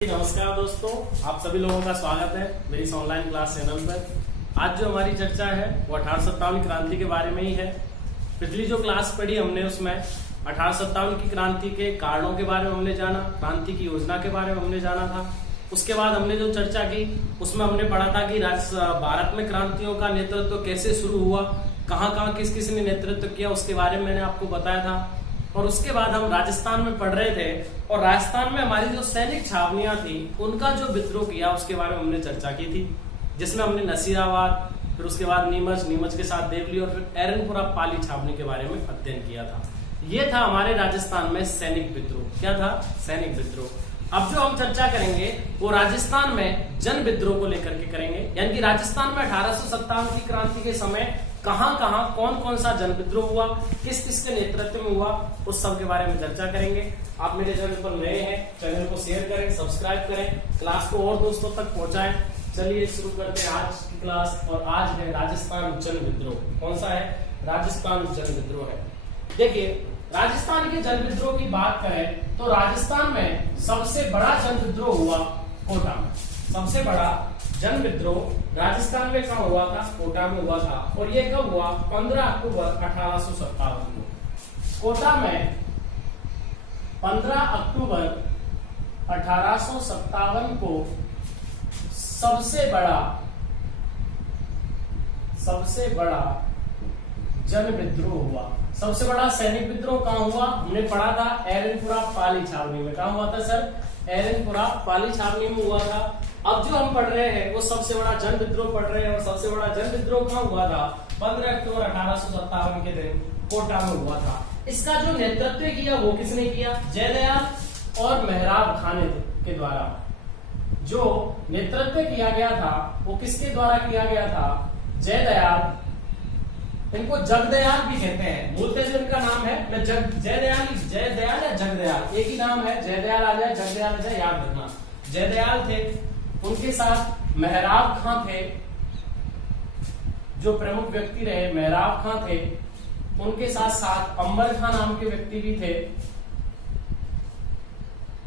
नमस्कार दोस्तों, आप सभी लोगों का स्वागत है मेरी इस ऑनलाइन क्लास चैनल पर। आज जो हमारी चर्चा है वो 1857 क्रांति के बारे में ही है। पिछली जो क्लास पढ़ी हमने उसमें 1857 की क्रांति के कारणों के बारे में हमने जाना, क्रांति की योजना के बारे में हमने जाना था। उसके बाद हमने जो चर्चा की उसमें हमने पढ़ा था कि भारत में क्रांतियों का नेतृत्व कैसे शुरू हुआ, कहाँ कहाँ किस किस ने नेतृत्व किया, उसके बारे में मैंने आपको बताया था। और उसके बाद हम राजस्थान में पढ़ रहे थे और राजस्थान में हमारी जो सैनिक छावनियां थी उनका जो विद्रोह किया उसके बारे में हमने चर्चा की थी, जिसमें हमने नसीराबाद, फिर उसके बाद नीमच के साथ देवली और फिर एरनपुरा पाली छावनी के बारे में अध्ययन किया था। ये था हमारे राजस्थान में सैनिक विद्रोह। क्या था? सैनिक विद्रोह। अब जो हम चर्चा करेंगे वो राजस्थान में जन विद्रोह को लेकर के करेंगे, यानी कि राजस्थान में 1857 की क्रांति के समय कहां कहां कौन कौन सा जन विद्रोह हुआ, किस किस के नेतृत्व में हुआ, उस सब के बारे में चर्चा करेंगे। आप मेरे चैनल पर नए हैं, चैनल को शेयर करें, सब्सक्राइब करें, क्लास को और दोस्तों तक पहुंचाएं। चलिए शुरू करते हैं आज की क्लास। और आज है राजस्थान जन विद्रोह। कौन सा है? राजस्थान जन विद्रोह है। देखिए, राजस्थान के जन विद्रोह की बात करें तो राजस्थान में सबसे बड़ा जन विद्रोह हुआ कोटा में। सबसे बड़ा जन विद्रोह राजस्थान में कहाँ हुआ था? कोटा में हुआ था। और ये कब हुआ? 15 अक्टूबर 1857 को। कोटा में 15 अक्टूबर 1857 को सबसे बड़ा जन विद्रोह हुआ। सबसे बड़ा सैनिक विद्रोह कहाँ हुआ? हमने पढ़ा था एरनपुरा पाली छावनी में। कहाँ हुआ था सर? एरनपुरा पाली छावनी में हुआ था। अब जो हम पढ़ रहे हैं वो सबसे बड़ा जन विद्रोह पढ़ रहे हैं, और सबसे बड़ा जन विद्रोह कहाँ हुआ था? 15 अक्टूबर 1857 के दिन कोटा में हुआ था। इसका जो नेतृत्व किया वो किसने किया? जयदयाल और मेहराब खान के द्वारा। जो नेतृत्व किया गया था वो किसके द्वारा किया गया था? जयदयाल, इनको जगदयाल भी कहते हैं, बोलते हैं इनका नाम है मैं जयदयाल या जगदयाल, एक ही नाम है। जयदयाल आ जाए, जगदयाल आ जाए, याद रखना। जयदयाल थे, उनके साथ मेहराब खां थे, जो प्रमुख व्यक्ति रहे मेहराब खां थे। उनके साथ साथ अंबर खां नाम के व्यक्ति भी थे।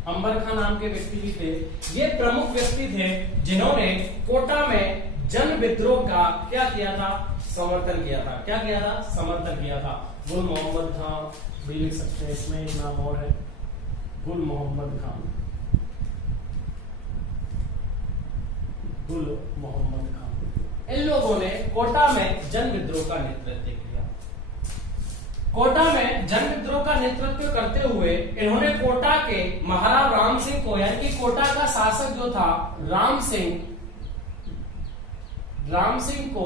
अंबर खां नाम के व्यक्ति भी थे। ये प्रमुख व्यक्ति थे जिन्होंने कोटा में जन विद्रोह का क्या किया था? समर्थन किया था। क्या किया था? समर्थन किया था। गुल मोहम्मद खां भी लिख सकते हैं, इसमें एक नाम और है, गुल मोहम्मद खां। गुल मोहम्मद खां, इन लोगों ने कोटा में जन विद्रोह का नेतृत्व किया। कोटा में जन विद्रोह का नेतृत्व करते हुए इन्होंने कोटा के महाराज राम सिंह को, यानी कि कोटा का शासक जो था राम सिंह को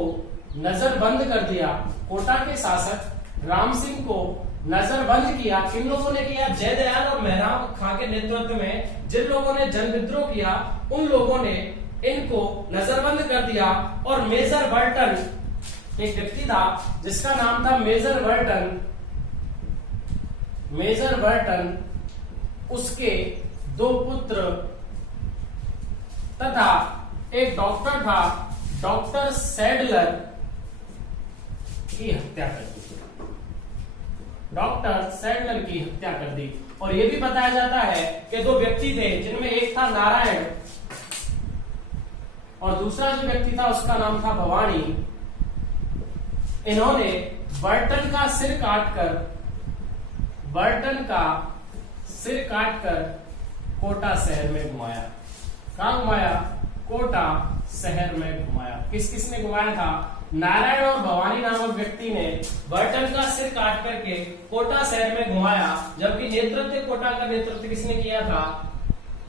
नजरबंद कर दिया। कोटा के शासक राम सिंह को नजरबंद किया। किन लोगों ने किया? जयदयाल और मेहराब खां के नेतृत्व में जिन लोगों ने जन विद्रोह किया उन लोगों ने इनको नजरबंद कर दिया। और मेजर बर्टन, एक व्यक्ति था जिसका नाम था मेजर बर्टन, उसके 2 पुत्र तथा एक डॉक्टर था, डॉक्टर सैडलर की हत्या कर दी। डॉक्टर सैडलर की हत्या कर दी। और यह भी बताया जाता है कि 2 व्यक्ति थे जिनमें एक था नारायण और दूसरा जो व्यक्ति था उसका नाम था भवानी। इन्होंने बर्टन का सिर काटकर कोटा शहर में घुमाया। कहां घुमाया? कोटा शहर में घुमाया। किस किसने घुमाया था? नारायण और भवानी नामक व्यक्ति ने बर्टन का सिर काट करके कोटा शहर में घुमाया। जबकि कोटा का नेतृत्व किसने किया था?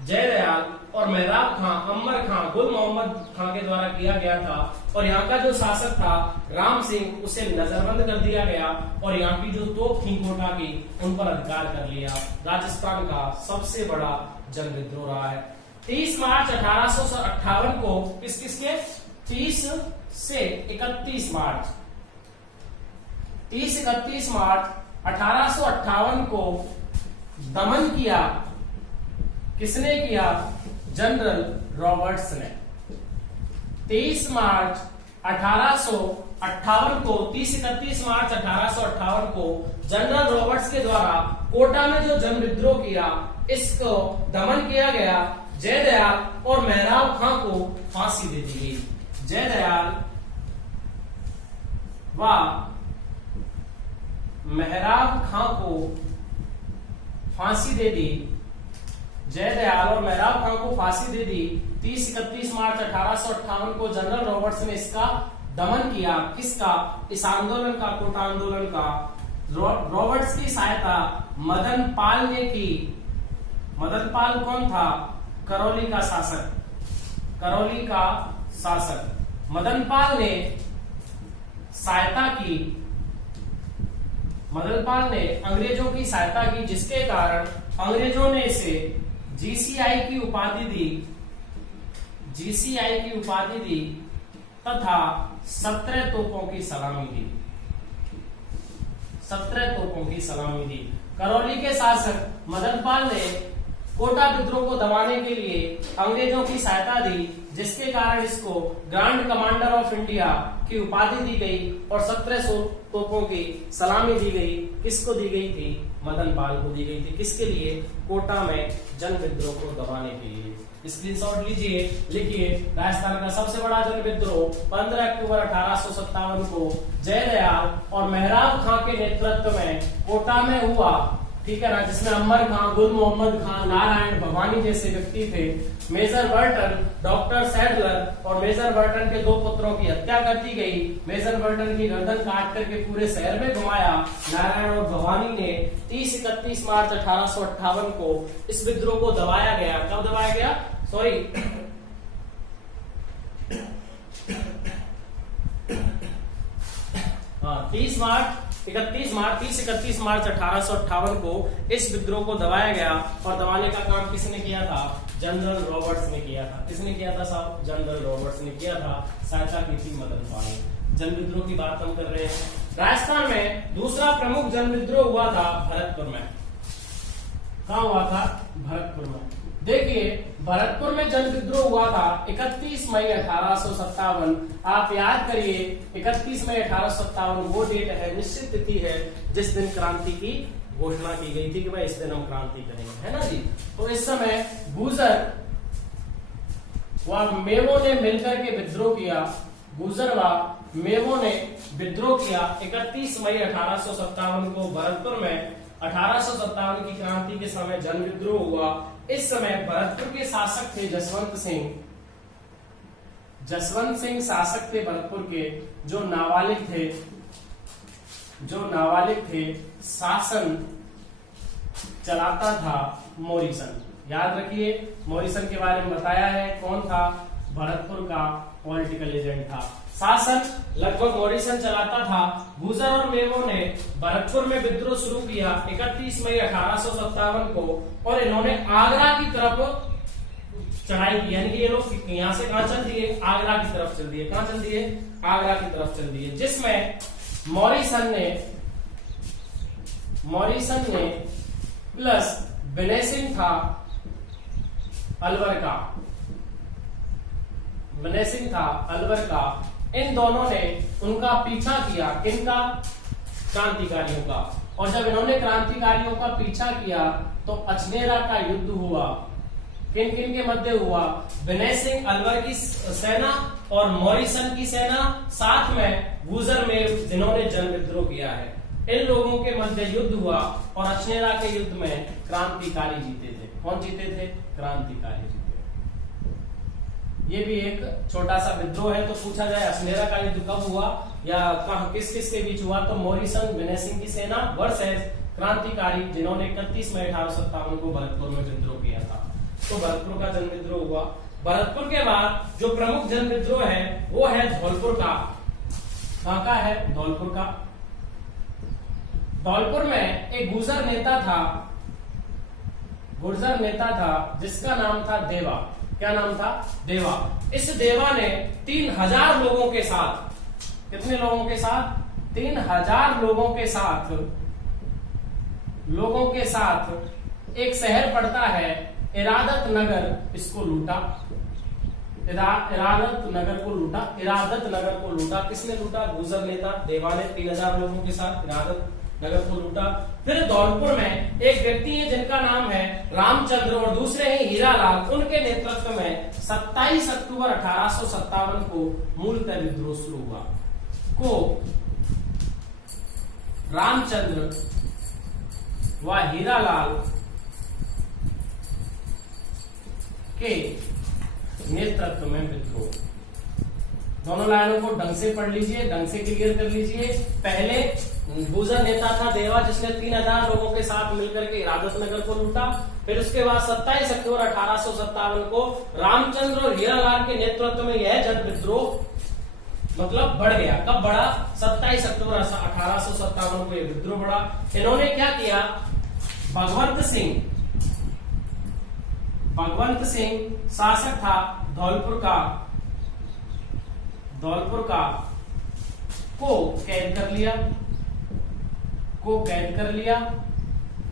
जयदयाल और मेहराब खां, अंबर खां, गुल मोहम्मद खां के द्वारा किया गया था। और यहाँ का जो शासक था राम सिंह, उसे नजरबंद कर दिया गया और यहाँ की जो तोप थी कोटा की उन पर अधिकार कर लिया। राजस्थान का सबसे बड़ा जन विद्रोह रहा है। 30 मार्च 1858 को किसके 30 से 31 मार्च 30-31 मार्च 1858 को दमन किया। किसने किया? जनरल रॉबर्ट्स ने। 23 मार्च 1858 को 30-31 मार्च 1858 को जनरल रॉबर्ट्स के द्वारा कोटा में जो जन विद्रोह किया इसको दमन किया गया। जयदयाल और मेहराब खां को फांसी दे दी गई। जयदयाल व मेहराब खां को फांसी दे दी। जयदयाल और मेहराब खां को फांसी दे दी। 30-31 मार्च 1858 को जनरल रॉबर्ट्स ने इसका दमन किया। किसका? इस आंदोलन का, कोटा आंदोलन का। रॉबर्ट्स की सहायता मदन पाल ने की। मदन पाल कौन था? करौली का शासक। करौली का शासक मदन पाल ने सहायता की। मदन पाल ने अंग्रेजों की सहायता की, जिसके कारण अंग्रेजों ने इसे जीसीआई की उपाधि दी। जीसीआई की उपाधि दी तथा 17 तोपों की सलामी दी। 17 तोपों की सलामी दी। करौली के शासक मदन पाल ने कोटा विद्रोह को दबाने के लिए अंग्रेजों की सहायता दी, जिसके कारण इसको ग्रैंड कमांडर ऑफ इंडिया की उपाधि दी गई और 1700 तोपों की सलामी दी गई। किसको दी गई थी? मदन पाल को दी गई थी। किसके लिए? कोटा में जन विद्रोह को दबाने के लिए। स्क्रीनशॉट लीजिए, लिखिए। राजस्थान का सबसे बड़ा जन विद्रोह 15 अक्टूबर 1857 को जयदयाल और मेहराब खां के नेतृत्व में कोटा में हुआ। ठीक है ना, जिसमें अमर खां, गुल मोहम्मद खां, नारायण भवानी जैसे व्यक्ति थे। मेजर बर्टन, डॉक्टर सैडलर और मेजर बर्टन के 2 पुत्रों की हत्या कर दी गई। मेजर बर्टन की गर्दन काट करके पूरे शहर में घुमाया। नारायण और भवानी ने 30-31 मार्च 1858 को इस विद्रोह को दबाया गया। कब दबाया गया? सॉरी 30-31 मार्च 1858 को इस विद्रोह को दबाया गया। और दबाने का काम किसने किया था? जनरल रॉबर्ट्स ने किया था। किसने किया था साहब? जनरल रॉबर्ट्स ने किया था। सहायता की थी मदन पाल ने। जन विद्रोह की बात हम कर रहे हैं। राजस्थान में दूसरा प्रमुख जन विद्रोह हुआ था भरतपुर में। कहाँ हुआ था? भरतपुर में। देखिए, भरतपुर में जन विद्रोह हुआ था 31 मई 1857। आप याद करिए, 31 मई 1857 वो डेट है, निश्चित तिथि है, जिस दिन क्रांति की घोषणा की गई थी कि भाई इस दिन हम क्रांति करेंगे, है ना जी। तो इस समय गुर्जर व मेवों ने मिलकर के विद्रोह किया। गुर्जर व मेवों ने विद्रोह किया 31 मई 1857 को भरतपुर में। 1857 की क्रांति के समय जन विद्रोह हुआ। इस समय भरतपुर के शासक थे जसवंत सिंह। जसवंत सिंह शासक थे भरतपुर के, जो नाबालिग थे। शासन चलाता था मॉरिसन। याद रखिए, मॉरिसन के बारे में बताया है। कौन था? भरतपुर का पॉलिटिकल एजेंट था। शासन लगभग मॉरिसन चलाता था। गुर्जर और मेवों ने भरतपुर में विद्रोह शुरू किया 31 मई 1857 को, और इन्होंने आगरा की तरफ चढ़ाई की। यानी कि ये लोग यहां से कहां चल दिए? आगरा की तरफ चल दिए। कहां चल दिए? आगरा की तरफ चल दिए। जिसमें मॉरिसन ने प्लस विनय सिंह था अलवर का। विनय सिंह था अलवर का। इन दोनों ने उनका पीछा किया। किनका? क्रांतिकारियों का। और जब इन्होंने क्रांतिकारियों का पीछा किया तो अछनेरा का युद्ध हुआ। किन किन के मध्य हुआ? विनय सिंह अलवर की सेना और मॉरिसन की सेना, साथ में गुर्जर में जिन्होंने जन विद्रोह किया है, इन लोगों के मध्य युद्ध हुआ। और अछनेरा के युद्ध में क्रांतिकारी जीते थे। कौन जीते थे? क्रांतिकारी जीते। ये भी एक छोटा सा विद्रोह है। तो पूछा जाए अछनेरा का युद्ध कब हुआ या किस किस के बीच हुआ, तो मॉरिसन, विनय सिंह की सेना वर्सेस क्रांतिकारी जिन्होंने 31 मई 1857 को भरतपुर में विद्रोह किया था। तो भरतपुर का जन विद्रोह हुआ। भरतपुर के बाद जो प्रमुख जन विद्रोह है वो है धौलपुर का। कहां का है? धौलपुर का। धौलपुर में एक गुर्जर नेता था जिसका नाम था देवा। क्या नाम था? देवा। इस देवा ने 3000 लोगों के साथ, कितने लोगों के साथ? 3000 लोगों के साथ एक शहर पड़ता है इरादत नगर, इसको लूटा। इरादत नगर को लूटा। किसने लूटा? गुर्जर नेता देवा ने 3000 लोगों के साथ इरादत नगर को लूटा। फिर धौलपुर में एक व्यक्ति है जिनका नाम है रामचंद्र और दूसरे हैं हीरालाल, उनके नेतृत्व में 27 अक्टूबर 1857 को मूलतः विद्रोह शुरू हुआ। को रामचंद्र व हीरालाल के नेतृत्व में विद्रोह। दोनों लाइनों को ढंग से पढ़ लीजिए, ढंग से क्लियर कर लीजिए। पहले गुर्जर नेता था देवा, जिसने 3000 लोगों के साथ मिलकर के इरादत नगर को लूटा। फिर उसके बाद 27 अक्टूबर 1857 को रामचंद्र और हीरालाल के नेतृत्व में यह जन विद्रोह मतलब बढ़ गया। कब बढ़ा? 27 अक्टूबर 1857 को यह विद्रोह बढ़ा। इन्होंने क्या किया? भगवंत सिंह शासक था धौलपुर का को कैद कर लिया।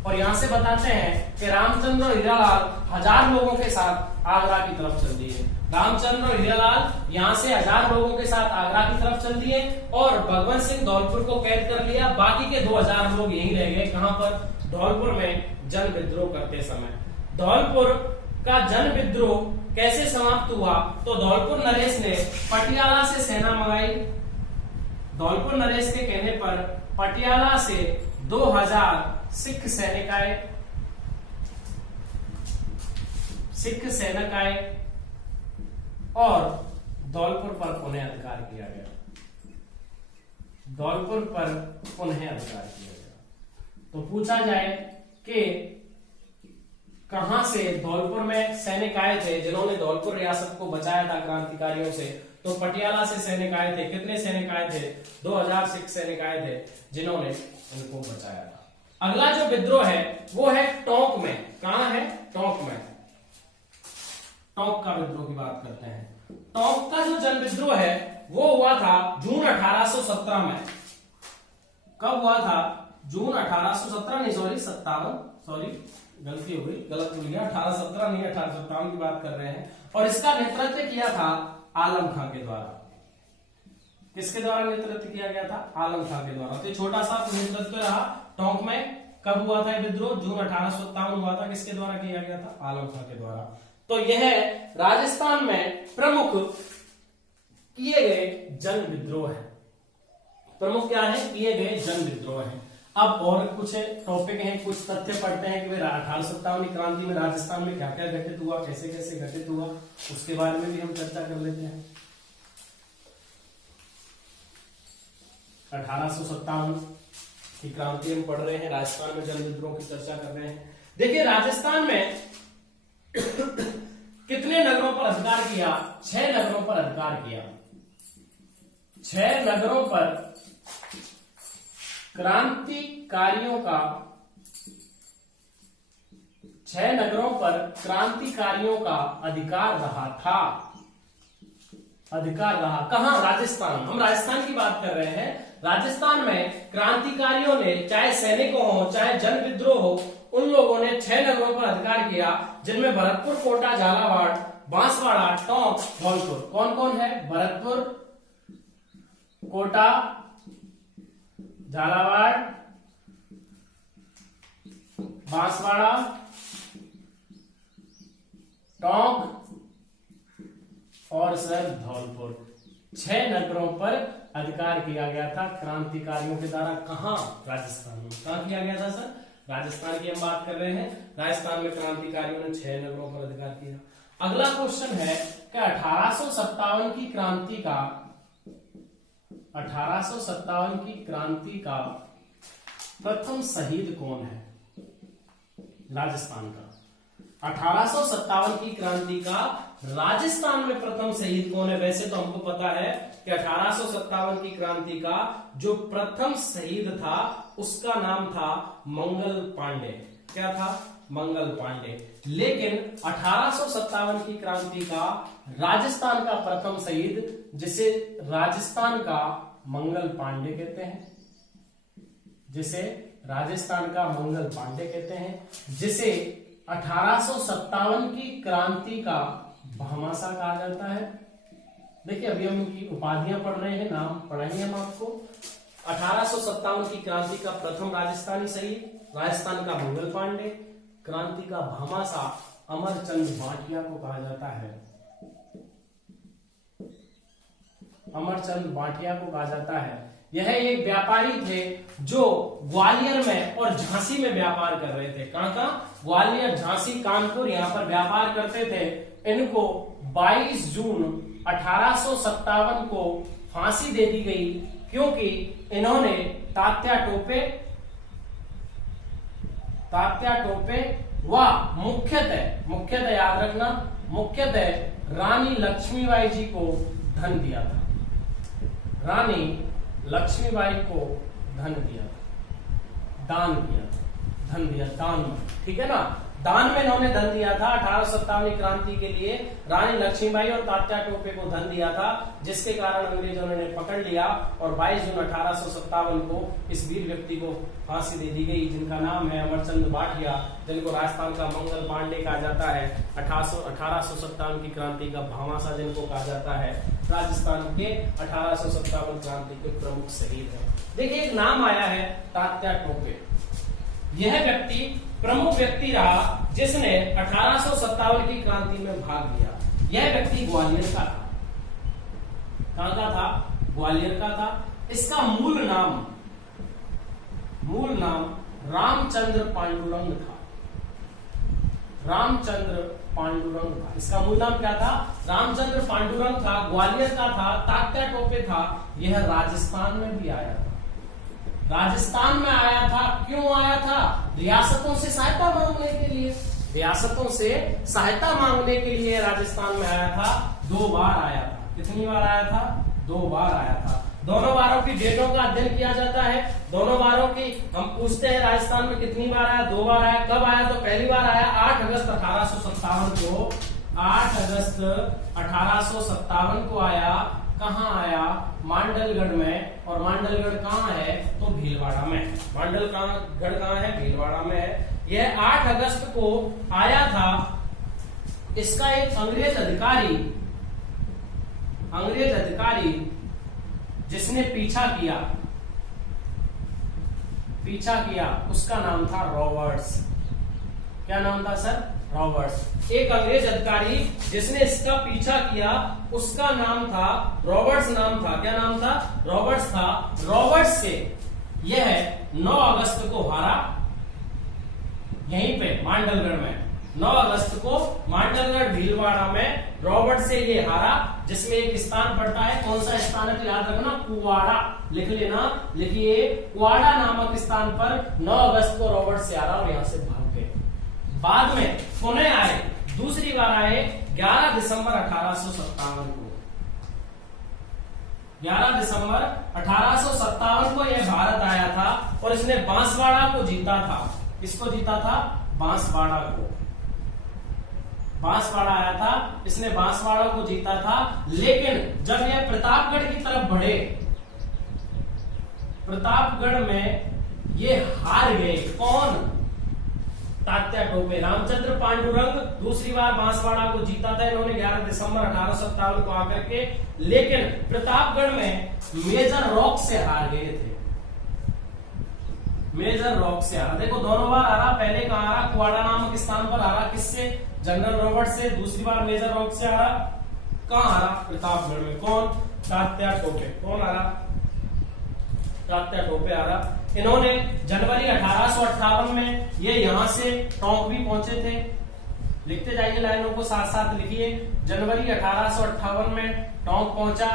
और यहां से बताते हैं कि रामचंद्र और हीरालाल 1000 लोगों के साथ आगरा की तरफ चल दिए। रामचंद्र और हीरालाल यहां से 1000 लोगों के साथ आगरा की तरफ चल दिए और भगवंत सिंह धौलपुर को कैद कर लिया। बाकी के 2000 लोग यहीं रह गए। कहां पर? धौलपुर में जन विद्रोह करते समय। धौलपुर का जन विद्रोह कैसे समाप्त हुआ? तो धौलपुर नरेश ने पटियाला से सेना मंगाई। धौलपुर नरेश के कहने पर पटियाला से 2000 सिख सैनिक आए और धौलपुर पर पुनः अधिकार किया गया। तो पूछा जाए कि कहां से धौलपुर में सैनिक आए थे जिन्होंने धौलपुर रियासत को बचाया था क्रांतिकारियों से? तो पटियाला से सैनिक आए थे। कितने सैनिक आए थे? 2000 सिख सैनिक आए थे जिन्होंने उनको बचाया था। अगला जो विद्रोह है वो है टोंक में। कहां है? टोंक में। टोंक का विद्रोह की बात करते हैं। टोंक का जो जन विद्रोह है वो हुआ था जून 1817 में। कब हुआ था? जून 1817 नहीं, सॉरी 57, गलती हो गई, गलत बोल गया। 1817 नहीं, 1857 की बात कर रहे हैं। और इसका नेतृत्व किया था आलम खां के द्वारा। किसके द्वारा नेतृत्व किया गया था? आलम खां के द्वारा। तो छोटा सा नेतृत्व रहा टोंक में। कब हुआ था विद्रोह? जून 1857 हुआ था। किसके द्वारा किया गया था? आलम खां के द्वारा। तो यह राजस्थान में प्रमुख किए गए जन विद्रोह है। प्रमुख क्या है? किए गए जन विद्रोह है। अब और कुछ टॉपिक हैं, कुछ तथ्य पढ़ते हैं कि 1857 की क्रांति में राजस्थान में क्या क्या घटित हुआ, कैसे कैसे घटित हुआ, उसके बारे में भी हम चर्चा कर लेते हैं। 1857 की क्रांति हम पढ़ रहे हैं, राजस्थान में जन विद्रोह की चर्चा कर रहे हैं। देखिए राजस्थान में कितने नगरों पर अधिकार किया? 6 नगरों पर अधिकार किया। 6 नगरों पर क्रांतिकारियों का अधिकार रहा था। कहां? राजस्थान। हम राजस्थान की बात कर रहे हैं। राजस्थान में क्रांतिकारियों ने, चाहे सैनिकों हो चाहे जन विद्रोह हो, उन लोगों ने 6 नगरों पर अधिकार किया, जिनमें भरतपुर, कोटा, झालावाड़, बांसवाड़ा, टोंक, धौलपुर। कौन कौन है? भरतपुर, कोटा, झालावाड़, बांसवाड़ा, टोंक और सर धौलपुर। 6 नगरों पर अधिकार किया गया था क्रांतिकारियों के द्वारा। कहां? राजस्थान में। कहां किया गया था सर? राजस्थान की हम बात कर रहे हैं। राजस्थान में क्रांतिकारियों ने 6 नगरों पर अधिकार किया। अगला क्वेश्चन है कि 1857 की क्रांति का प्रथम शहीद कौन है? राजस्थान का 1857 की क्रांति का राजस्थान में प्रथम शहीद कौन है? वैसे तो हमको पता है कि 1857 की क्रांति का जो प्रथम शहीद था उसका नाम था मंगल पांडे। क्या था? मंगल पांडे। लेकिन 1857 की क्रांति का राजस्थान का प्रथम शहीद, जिसे राजस्थान का मंगल पांडे कहते हैं, जिसे 1857 की क्रांति का भामाशाह कहा जाता है। देखिए अभी हम इनकी उपाधियां पढ़ रहे हैं, नाम पढ़ाएंगे हम आपको। 1857 की क्रांति का प्रथम राजस्थानी सैनिक, राजस्थान का मंगल पांडे, क्रांति का भामाशाह अमरचंद भाटिया को कहा जाता है। अमरचंद भाटिया को कहा जाता है। यह एक व्यापारी थे जो ग्वालियर में और झांसी में व्यापार कर रहे थे। कहां? ग्वालियर, झांसी, कानपुर, यहाँ पर व्यापार करते थे। इनको 22 जून 1857 को फांसी दे दी गई क्योंकि इन्होंने तात्या टोपे व मुख्यतः याद रखना, मुख्यतः रानी लक्ष्मीबाई जी को धन दिया था। रानी लक्ष्मीबाई को धन दिया था, दान किया था, धन दिया, दान में, ठीक है ना, दान में इन्होंने धन दिया था। 1857 क्रांति के लिए रानी लक्ष्मीबाई और तात्या टोपे को धन दिया था, जिसके कारण अंग्रेजों ने पकड़ लिया और 22 जून 1857 को इस वीर व्यक्ति को फांसी दे दी गई, जिनका नाम है अमरचंद भाटिया, जिनको राजस्थान का मंगल पांडे कहा जाता है। 1857 की क्रांति का भामाशाह जिनको कहा जाता है। राजस्थान के 1857 क्रांति के प्रमुख शहीद है। देखिए एक नाम आया है तात्या टोपे। यह व्यक्ति प्रमुख व्यक्ति रहा जिसने 1857 की क्रांति में भाग लिया। यह व्यक्ति ग्वालियर का था। कहां का था? ग्वालियर का था। इसका मूल नाम रामचंद्र पांडुरंग था। रामचंद्र पांडुरंग था। इसका मूल नाम क्या था? रामचंद्र पांडुरंग था। ग्वालियर का था। तात्या टोपे था। यह राजस्थान में भी आया था। राजस्थान में आया था। क्यों आया था? रियासतों से सहायता मांगने के लिए। रियासतों से सहायता मांगने के लिए राजस्थान में आया था। 2 बार आया था। कितनी बार आया था? 2 बार आया था। दोनों बारों की डेटों का अध्ययन किया जाता है। दोनों बारों की हम पूछते हैं राजस्थान में कितनी बार आया? 2 बार आया। कब आया? तो पहली बार आया 8 अगस्त 1857 को। 8 अगस्त 1857 को आया। कहाँ आया? मांडलगढ़ में। और मांडलगढ़ कहाँ है? तो भीलवाड़ा में। मांडलगढ़ कहाँ है? भीलवाड़ा में है। यह 8 अगस्त को आया था। इसका एक अंग्रेज अधिकारी जिसने पीछा किया उसका नाम था रॉबर्ट्स। क्या नाम था सर? रॉबर्ट्स। एक अंग्रेज अधिकारी जिसने इसका पीछा किया उसका नाम था रॉबर्ट्स। नाम था, क्या नाम था? रॉबर्ट्स था। रॉबर्ट्स से यह 9 अगस्त को हारा, यहीं पे मांडलगढ़ में। 9 अगस्त को मांडलगढ़ भीलवाड़ा में रॉबर्ट से ये हारा, जिसमें एक स्थान पड़ता है। कौन सा स्थान है तो याद रखना, कुवाड़ा। लिख लेना, लिखिए कुवाड़ा नामक स्थान पर 9 अगस्त को रॉबर्ट से हारा और यहां से भाग गए। बाद में पुनः आए, दूसरी बार आए 11 दिसंबर 1857 को। 11 दिसंबर 1857 को यह भारत आया था और इसने बांसवाड़ा को जीता था। किसको जीता था? बांसवाड़ा को। बांसवाड़ा आया था, इसने बांसवाड़ा को जीता था। लेकिन जब यह प्रतापगढ़ की तरफ बढ़े, प्रतापगढ़ में ये हार गए। कौन? तात्या टोपे। रामचंद्र पांडुरंग दूसरी बार बांसवाड़ा को जीता था इन्होंने 11 दिसंबर 1857 को आकर के, लेकिन प्रतापगढ़ में मेजर रॉक से हार गए थे। मेजर रॉक से हारा। देखो दोनों बार हारा। पहले कहां हारा? कुवाड़ा नामक स्थान पर हारा। किससे? जनरल रॉबर्ट से। दूसरी बार मेजर रॉक से हारा। कहां हारा? प्रतापगढ़ में। कौन? तात्या टोपे। कौन हारा? तात्या टोपे हारा। इन्होंने जनवरी 1858 में ये यहां से टोंक भी पहुंचे थे। लिखते जाइए, लाइनों को साथ साथ लिखिए। जनवरी 1858 में टोंक पहुंचा।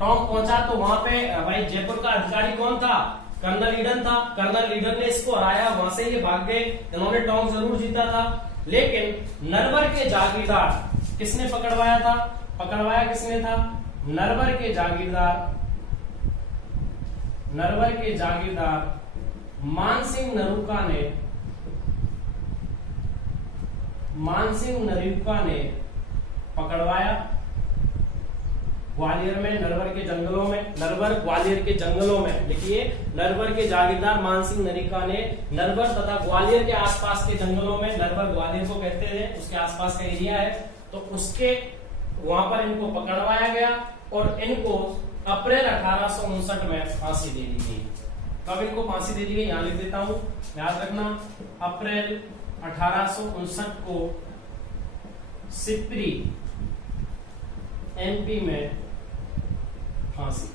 टोंक पहुंचा तो वहां पे भाई जयपुर का अधिकारी कौन था? कर्नल ईडन था। कर्नल ईडन ने इसको हराया, वहां से ये भाग गए। इन्होंने टोंक जरूर जीता था, लेकिन नरवर के जागीरदार किसने पकड़वाया था? पकड़वाया किसने था? नरवर के जागीरदार मानसिंह नरूका ने पकड़वाया ग्वालियर में, नरवर के जंगलों में। नरवर ग्वालियर के जंगलों में लिखिए। नरवर के जागीरदार मानसिंह नरूका ने नरवर तथा ग्वालियर के आसपास के जंगलों में, नरवर ग्वालियर को कहते हैं, उसके आसपास का एरिया है, तो उसके वहां पर इनको पकड़वाया गया और इनको अप्रैल 1859 में फांसी दे दी गई। कब इनको फांसी दे दी गई, यहां लिख देता हूं, याद रखना, अप्रैल 1859 को सिप्री एमपी में फांसी,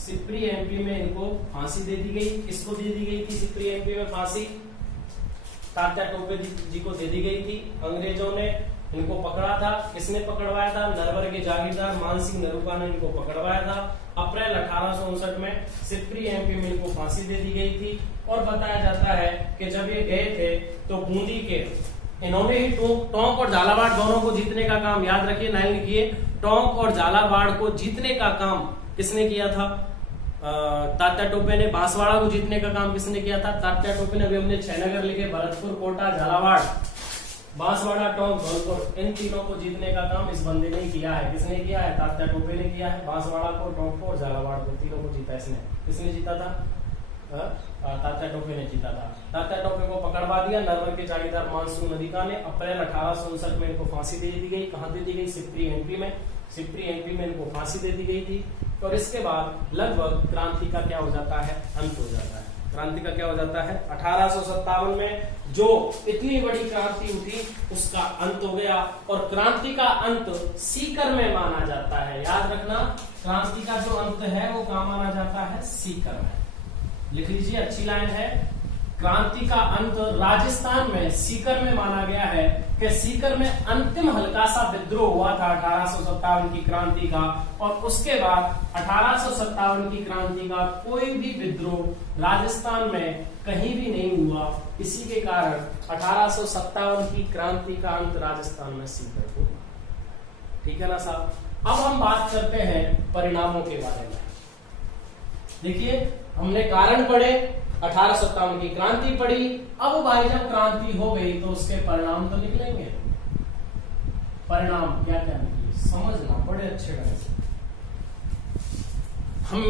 सिप्री एमपी में इनको फांसी दे दी गई। किसको दे दी गई थी सिप्री एमपी में फांसी? तात्या टोपे जी को दे दी गई थी। अंग्रेजों ने इनको पकड़ा था। किसने पकड़वाया था? नरवर के जागीरदार मानसिंह नरूका ने इनको पकड़वाया था। अप्रैल 1859 में सिप्री एमपी में इनको फांसी दे दी गई थी। और बताया जाता है कि जब ये गए थे तो बूंदी के, इन्होंने ही टोंक और झालावाड़ दोनों को जीतने का काम, याद रखिए, लाइन लिखिए, टोंक और झालावाड़ को जीतने का काम किसने किया था? तात्या टोपे ने। बांसवाड़ा को जीतने का काम किसने किया था? तात्या टोपे ने। अभी हमने 6 नगर लिखे, भरतपुर, कोटा, झालावाड़, बांसवाड़ा, टोंक, धौलपुर, इन तीनों को जीतने का काम इस बंदे ने किया है। किसने किया है? तात्या टोपे ने किया है। बांसवाड़ा को, टोंक को और झालावाड़ को, तीनों को जीता इसने। किसने जीता था? तात्या टोपे ने जीता था। तात्या टोपे को पकड़वा दिया नरवर के जागीरदार मानसिंह नरूका ने। अप्रैल 1859 में इनको फांसी दे दी गई। कहां दे दी गई? सिप्री एमपी में। सिप्री एमपी में इनको फांसी दे दी गई थी। और इसके बाद लगभग क्रांति का क्या हो जाता है? अंत हो जाता है। क्रांति का क्या हो जाता है? 1857 में जो इतनी बड़ी क्रांति उठी उसका अंत हो गया। और क्रांति का अंत सीकर में माना जाता है। याद रखना, क्रांति का जो अंत है वो कहां माना जाता है? सीकर में। लिख लीजिए, अच्छी लाइन है। क्रांति का अंत राजस्थान में सीकर में माना गया है कि सीकर में अंतिम हल्का सा विद्रोह हुआ था 1857 की क्रांति का। और उसके बाद 1857 की क्रांति का कोई भी विद्रोह राजस्थान में कहीं भी नहीं हुआ। इसी के कारण 1857 की क्रांति का अंत राजस्थान में सीकर को। ठीक है ना साहब? अब हम बात करते हैं परिणामों के बारे में। देखिए, हमने कारण पढ़े, 1857 की क्रांति पड़ी। अब भाई जब क्रांति हो गई तो उसके परिणाम तो निकलेंगे। परिणाम क्या क्या निकले समझना बड़े अच्छे ढंग से। हम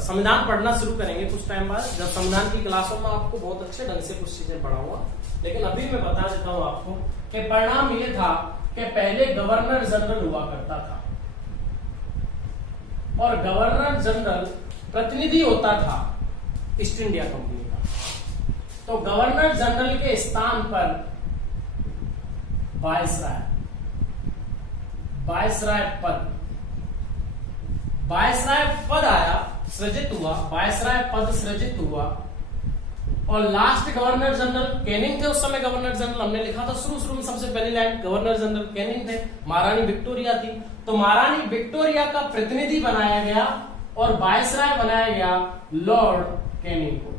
संविधान पढ़ना शुरू करेंगे कुछ टाइम बाद, जब संविधान की क्लासों में आपको बहुत अच्छे ढंग से कुछ चीजें पढ़ाऊंगा। लेकिन अभी मैं बता देता हूं आपको कि परिणाम ये था कि पहले गवर्नर जनरल हुआ करता था और गवर्नर जनरल प्रतिनिधि होता था ईस्ट इंडिया कंपनी का। तो गवर्नर जनरल के स्थान पर वायसराय पद आया, सृजित हुआ, वायसराय पद सृजित हुआ। और लास्ट गवर्नर जनरल कैनिंग थे उस समय। गवर्नर जनरल हमने लिखा था शुरू में, सबसे पहली लाइन गवर्नर जनरल कैनिंग थे। महारानी विक्टोरिया थी, तो महारानी विक्टोरिया का प्रतिनिधि बनाया गया और वायसराय बनाया गया लॉर्ड कैनिंग को।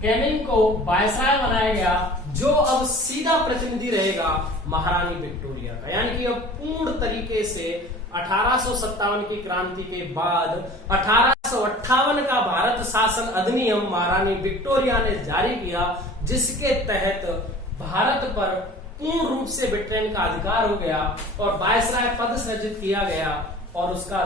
कैनिंग को वायसराय बनाया गया, जो अब सीधा प्रतिनिधि रहेगा महारानी विक्टोरिया का। यानी कि अब पूर्ण तरीके से 1857 की क्रांति के बाद 1858 का भारत शासन अधिनियम महारानी विक्टोरिया ने जारी किया, जिसके तहत भारत पर पूर्ण रूप से ब्रिटेन का अधिकार हो गया और वायसराय पद सृजित किया गया। और उसका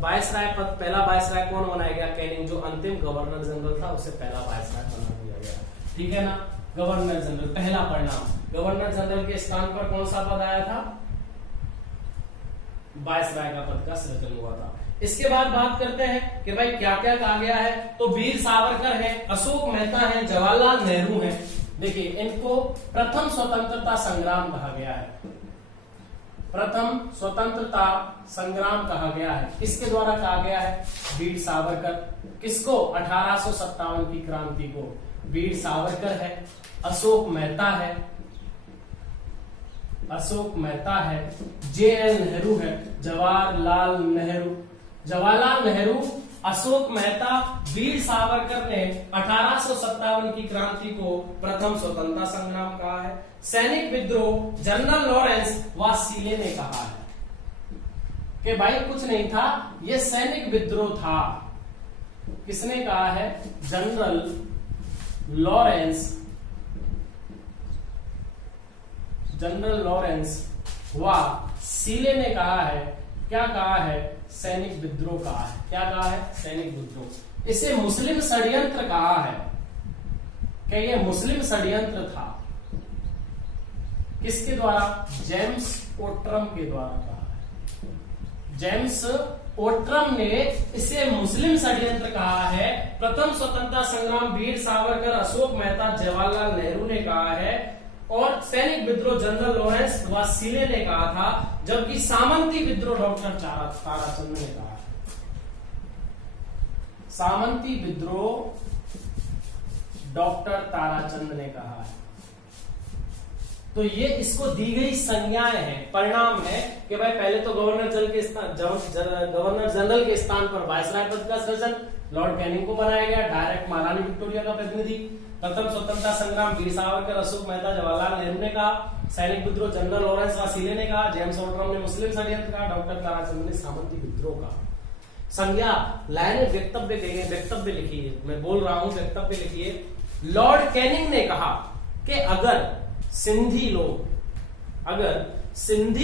वायसराय पद, पहला वायसराय कौन बनाया गया? कैनिंग, जो अंतिम गवर्नर जनरल था उसे पहला वायसराय बना दिया गया। ठीक है ना? गवर्नर जनरल पहला परिणाम। गवर्नर जनरल के स्थान पर कौन सा पद आया था? वायसराय का पद का सृजन हुआ था। इसके बाद बात करते हैं कि भाई क्या क्या कहा गया है। तो वीर सावरकर है, अशोक मेहता है, जवाहरलाल नेहरू है। देखिए, इनको प्रथम स्वतंत्रता संग्राम कहा गया है। प्रथम स्वतंत्रता संग्राम कहा गया है। किसके द्वारा कहा गया है? वीर सावरकर। किसको? 1857 की क्रांति को। वीर सावरकर है, अशोक मेहता है, JL नेहरू है, जवाहरलाल नेहरू, अशोक मेहता, वीर सावरकर ने 1857 की क्रांति को प्रथम स्वतंत्रता संग्राम कहा है। सैनिक विद्रोह जनरल लॉरेंस व सीले ने कहा है कि भाई कुछ नहीं था, यह सैनिक विद्रोह था। किसने कहा है? जनरल लॉरेंस व सीले ने कहा है। क्या कहा है? सैनिक विद्रोह कहा है। क्या कहा है? सैनिक विद्रोह। इसे मुस्लिम षड्यंत्र कहा है कि यह मुस्लिम षड्यंत्र था। किसके द्वारा? जेम्स ओट्रम के द्वारा कहा है। जेम्स ओट्रम ने इसे मुस्लिम षड्यंत्र कहा है। प्रथम स्वतंत्रता संग्राम वीर सावरकर, अशोक मेहता, जवाहरलाल नेहरू ने कहा है और सैनिक विद्रोह जनरल लॉरेंस वासीले ने कहा था, जबकि सामंती विद्रोह डॉक्टर ताराचंद ने कहा है। सामंती विद्रोह डॉक्टर ताराचंद ने कहा है। तो ये इसको दी गई संज्ञाएं हैं, परिणाम है कि भाई पहले तो गवर्नर जनरल के स्थान पर वायसराय पद का सृजन लॉर्ड कैनिंग को बनाया गया, डायरेक्ट महारानी विक्टोरिया का प्रतिनिधि। प्रथम स्वतंत्रता संग्राम वीर सावरकर, अशोक मेहता, जवाहरलाल नेहरू ने कहा, सैनिक विद्रोह जनरल लॉरेंस वासीले ने कहा, जेम्स ओट्रम ने मुस्लिम षड्यंत्र कहा, डॉक्टर ताराचंद ने सामंती विद्रोह का। संज्ञा लाइन वक्तव्य लिखिए, मैं बोल रहा हूं वक्तव्य लिखिए। लॉर्ड कैनिंग ने कहा कि अगर सिंधी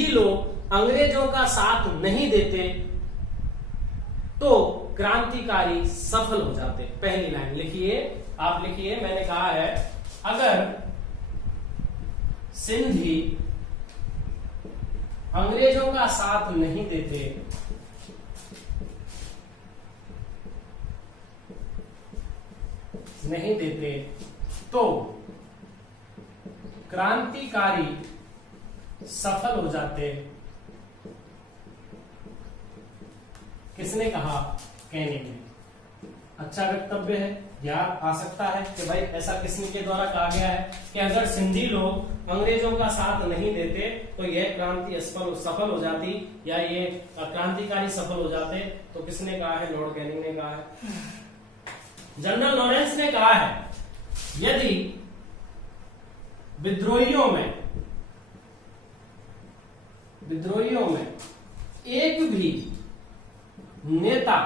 लोग अंग्रेजों का साथ नहीं देते तो क्रांतिकारी सफल हो जाते। पहली लाइन लिखिए, आप लिखिए, मैंने कहा है अगर सिंधी अंग्रेजों का साथ नहीं देते तो क्रांतिकारी सफल हो जाते। किसने कहा? कैनिंग ने। अच्छा वक्तव्य है, याद आ सकता है कि भाई ऐसा किसने के द्वारा कहा गया है कि अगर सिंधी लोग अंग्रेजों का साथ नहीं देते तो यह क्रांति सफल हो जाती या ये क्रांतिकारी सफल हो जाते। तो किसने कहा है? लॉर्ड कैनिंग ने कहा है। जनरल लॉरेंस ने कहा है यदि विद्रोहियों में एक भी नेता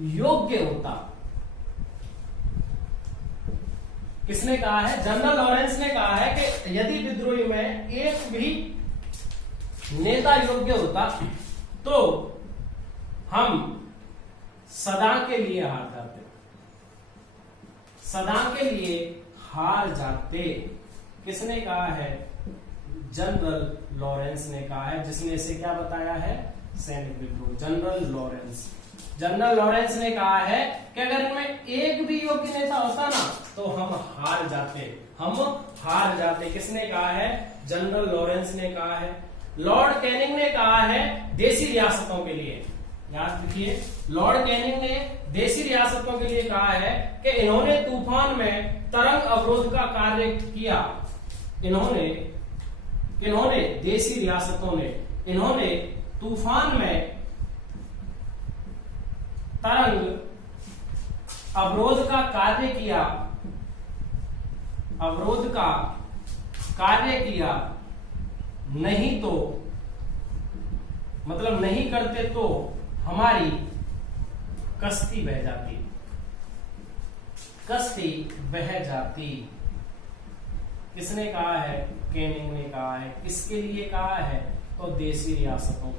योग्य होता। किसने कहा है? जनरल लॉरेंस ने कहा है कि यदि विद्रोही में एक भी नेता योग्य होता तो हम सदा के लिए हार जाते। किसने कहा है? जनरल लॉरेंस ने कहा है, जिसने इसे क्या बताया है? सैनिक विद्रोह। जनरल लॉरेंस ने कहा है कि अगर इनमें एक भी योग्य नेता होता ना तो हम हार जाते। किसने कहा है? जनरल लॉरेंस ने कहा है। लॉर्ड कैनिंग ने कहा है देसी रियासतों के लिए, याद रखिए, लॉर्ड कैनिंग ने देसी रियासतों के लिए कहा है कि इन्होंने तूफान में तरंग अवरोध का कार्य किया। इन्होंने देसी रियासतों ने इन्होंने तूफान में तरंग अवरोध का कार्य किया, नहीं तो मतलब नहीं करते तो हमारी कश्ती बह जाती। किसने कहा है? कैनिंग ने कहा है। किसके लिए कहा है? तो देसी रियासतों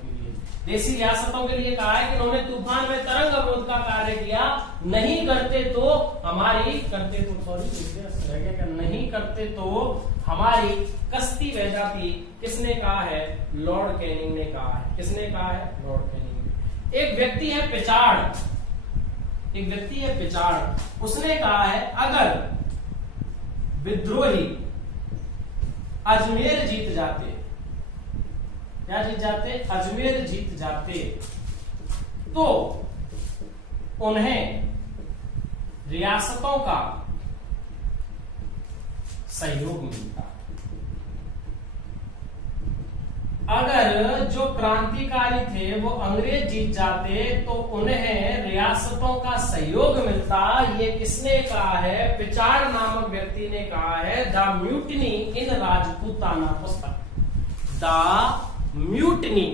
के लिए कहा है कि उन्होंने तूफान में तरंग अवरोध का कार्य किया, नहीं करते तो हमारी कश्ती बह जाती। किसने कहा है? लॉर्ड कैनिंग ने कहा है। किसने कहा है? लॉर्ड कैनिंग ने। एक व्यक्ति है पिचाड़, उसने कहा है अगर विद्रोही अजमेर जीत जाते, अजमेर जीत जाते तो उन्हें रियासतों का सहयोग मिलता। अगर जो क्रांतिकारी थे वो अंग्रेज जीत जाते तो उन्हें रियासतों का सहयोग मिलता। ये किसने कहा है? पिचाड़ नामक व्यक्ति ने कहा है। द म्यूटनी इन राजपूताना पुस्तक, म्यूटनी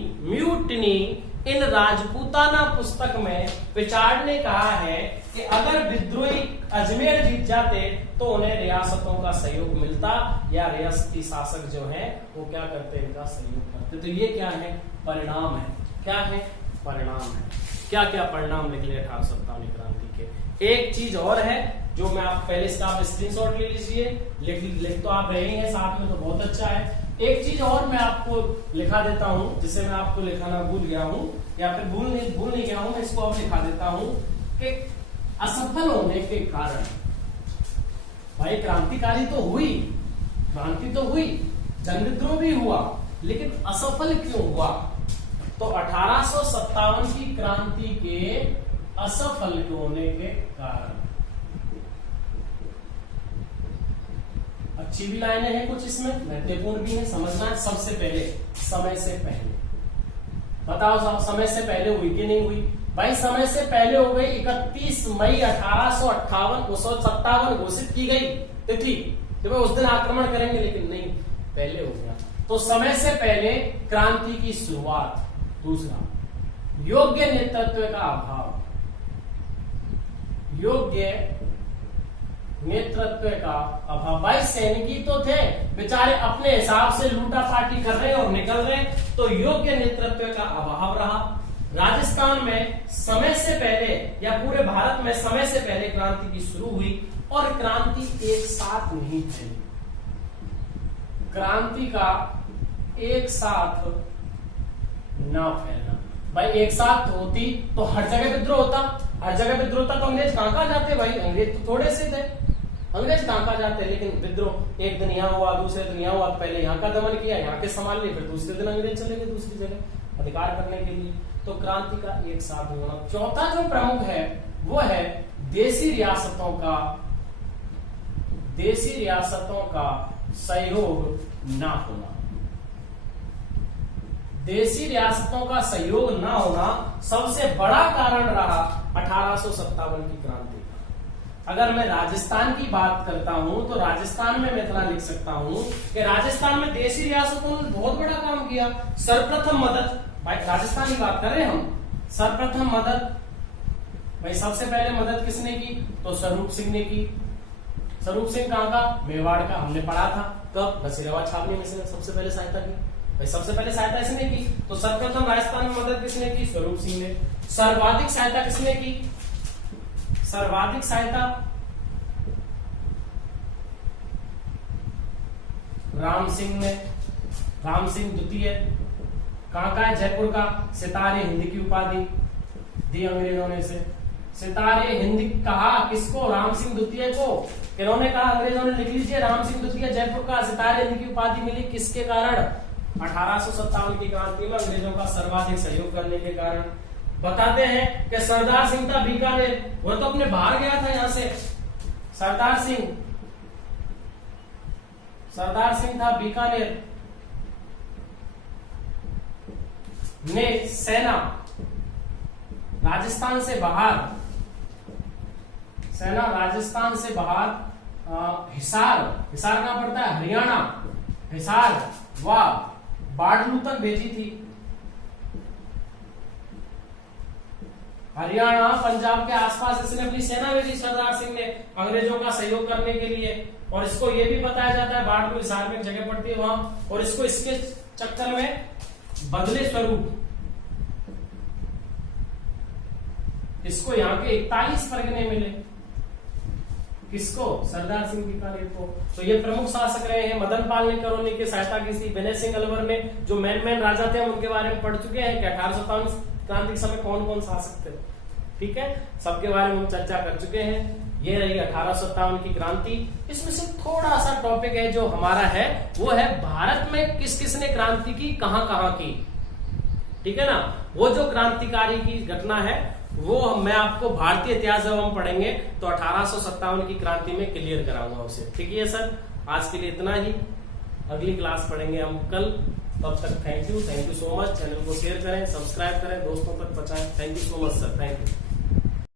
इन राजपूताना पुस्तक में पिचाड़ ने कहा है कि अगर विद्रोही अजमेर जीत जाते तो उन्हें रियासतों का सहयोग मिलता या रियासती शासक जो है वो क्या करते? इनका सहयोग करते। तो ये क्या है? परिणाम है। क्या है? परिणाम है। क्या क्या परिणाम निकले 1857 क्रांति के? एक चीज और है जो मैं आप पहले इसका आप स्क्रीनशॉट ले लीजिए, लिख तो आप रहे हैं साथ में, तो बहुत अच्छा है। एक चीज और मैं आपको लिखा देता हूं, जिसे मैं आपको लिखाना भूल गया हूं, या फिर भूल नहीं गया हूं, मैं इसको अब लिखा देता हूं कि असफल होने के कारण, भाई क्रांतिकारी तो हुई, क्रांति तो हुई, जन विद्रोह भी हुआ, लेकिन असफल क्यों हुआ? तो 1857 की क्रांति के असफल होने के कारण। अच्छी भी लाइनें हैं कुछ इसमें, महत्वपूर्ण भी है, समझना है। सबसे पहले, समय से पहले बताओ साहब, समय से पहले हुई कि नहीं हुई? भाई समय से पहले हो गई। 31 मई 1857 घोषित की गई तिथि, तो उस दिन आक्रमण करेंगे, लेकिन नहीं, पहले हो गया। तो समय से पहले क्रांति की शुरुआत। दूसरा, योग्य नेतृत्व का अभाव, योग्य नेतृत्व का अभाव। भाई सैनिक ही तो थे, बेचारे अपने हिसाब से लूटा पार्टी कर रहे हैं और निकल रहे हैं, तो योग्य नेतृत्व का अभाव रहा। राजस्थान में समय से पहले, या पूरे भारत में समय से पहले क्रांति की शुरू हुई, और क्रांति एक साथ नहीं फैली। क्रांति का एक साथ ना फैलना। भाई एक साथ होती तो हर जगह विद्रोह होता, हर जगह विद्रोह होता तो अंग्रेज कहां जाते? भाई अंग्रेज तो थोड़े से थे, अंग्रेज कहां जाते? लेकिन विद्रोह एक दिन यहाँ हुआ, दूसरे दिन यहाँ हुआ, तो पहले यहाँ का दमन किया, यहाँ के संभाल लिए, फिर दूसरे दिन अंग्रेज चले गए दूसरी जगह अधिकार करने के लिए। तो क्रांति का एक साथ होना। चौथा जो प्रमुख है वो है देशी रियासतों का सहयोग ना होना। देशी रियासतों का सहयोग ना होना सबसे बड़ा कारण रहा 1857 की क्रांति का। अगर मैं राजस्थान की बात करता हूं तो राजस्थान में मैं इतना लिख सकता हूं कि राजस्थान में देशी रियासतों ने बहुत बड़ा काम किया। सर्वप्रथम मदद, भाई राजस्थान की बात कर रहे हैं हम, सर्वप्रथम मदद, भाई सबसे पहले मदद किसने की? तो स्वरूप सिंह ने की। स्वरूप सिंह कहां का? मेवाड़ का। हमने पढ़ा था कब? नसीराबाद छावनी में से सबसे पहले सहायता की। भाई सबसे पहले सहायता इसने की, तो सर्वप्रथम राजस्थान में मदद किसने की? स्वरूप सिंह ने। सर्वाधिक सहायता किसने की? सर्वाधिक सहायता राम सिंह ने। राम सिंह द्वितीय कहां का है? जयपुर का। सितारे हिंद की उपाधि दी अंग्रेजों ने से। सितारे हिंद कहा किसको? राम सिंह द्वितीय को। इन्होंने कहा, अंग्रेजों ने लिख लीजिए, राम सिंह द्वितीय जयपुर का। सितारे हिंद की उपाधि मिली किसके कारण? 1857 की क्रांति में अंग्रेजों का सर्वाधिक सहयोग करने के कारण। बताते हैं कि सरदार सिंह था बीकानेर, वो तो अपने बाहर गया था यहां से। सरदार सिंह था बीकानेर ने सेना राजस्थान से बाहर हिसार कहां पड़ता है? हरियाणा। हिसार व बाडलू तक भेजी थी। हरियाणा पंजाब के आसपास इसने अपनी सेना भेजी सरदार सिंह ने अंग्रेजों का सहयोग करने के लिए। और इसको ये भी बताया जाता है, बाडलू हिसार में एक जगह पड़ती है वहां, और इसको इसके चक्कर में बदले स्वरूप इसको यहाँ के 41 परगने मिले। किसको? सरदार सिंह बीकानेर को। तो ये प्रमुख शासक रहे हैं। मदन पाल ने करौली की सहायता की थी। विनय सिंह अलवर ने, जो मैन राजा थे हम उनके बारे में पढ़ चुके हैं कि 1857 क्रांति के समय कौन कौन शासक थे। ठीक है, सबके बारे में हम चर्चा कर चुके हैं। ये रही 1857 की क्रांति। इसमें से थोड़ा सा टॉपिक है जो हमारा है, वो है भारत में किस किसने क्रांति की, कहां कहां की। ठीक है ना, वो जो क्रांतिकारी की घटना है वो मैं आपको भारतीय इतिहास जब हम पढ़ेंगे तो 1857 की क्रांति में क्लियर कराऊंगा उसे। ठीक है सर, आज के लिए इतना ही। अगली क्लास पढ़ेंगे हम कल। तब तक thank you so much. Channel को शेयर करें, सब्सक्राइब करें, दोस्तों तक पहुंचाएं। Thank you so much sir, thank you.